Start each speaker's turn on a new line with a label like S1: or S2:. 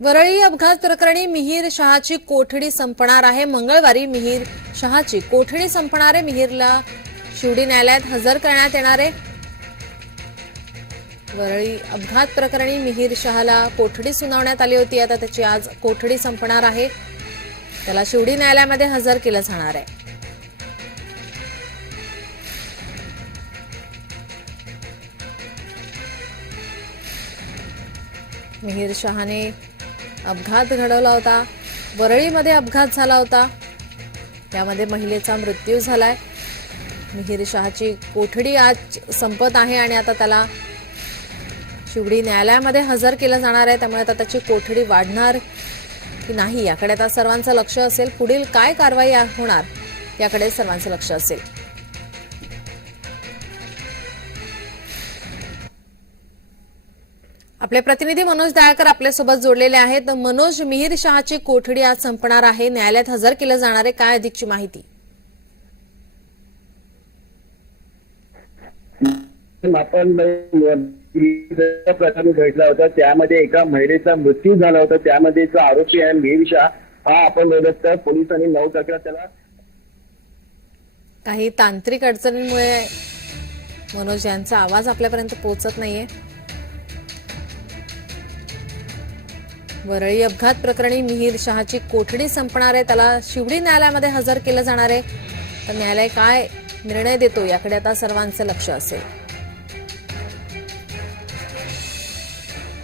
S1: वरळी अपघात प्रकरणी मिहीर शहाची कोठडी संपणार आहे. मंगळवारी मिहीर शहाची कोठडी संपणार आहे. मिहीरला शिवडी न्यायालयात हजर करण्यात येणार आहे. वरळी अपघात प्रकरणी मिहीर शहाला कोठडी सुनावण्यात आली होती. आता त्याची आज कोठडी संपणार आहे. त्याला शिवडी न्यायालयामध्ये हजर केलं जाणार आहे. मिहीर शहाने अपघात घडवला होता. वरळीमध्ये अपघात झाला होता. त्यामध्ये महिलेचा मृत्यू झालाय. मिहीर शहाची कोठडी आज संपत आहे आणि आता त्याला शिवडी न्यायालयामध्ये हजर केलं जाणार आहे. त्यामुळे आता त्याची कोठडी वाढणार की नाही याकडे आता सर्वांचं लक्ष असेल. पुढील काय कारवाई होणार याकडे सर्वांचं लक्ष असेल. आपले प्रतिनिधी मनोज दयाकर आपल्यासोबत जोडलेले आहेत. मनोज मिहीर शहाची कोठडी आज संपणार आहे? न्यायालयात हजर केलं जाणार आहे. काय अधिकची माहिती?
S2: आपण प्रकरण घडला होता त्यामध्ये एका महिलेचा मृत्यू झाला होता. त्यामध्ये जो आरोपी आहे मिहीर शाह हा आपण बघत तर पोलिसांनी नऊ टक्के त्याला
S1: काही तांत्रिक अडचणींमुळे मनोज यांचा आवाज आपल्यापर्यंत पोहोचत नाहीये. वरळी अपघात प्रकरणी मिहीर शहाची कोठडी संपणार आहे त्याला शिवडी न्यायालयामध्ये हजर केलं जाणार आहे. तर न्यायालय काय निर्णय देतो याकडे आता सर्वांचं लक्ष असेल.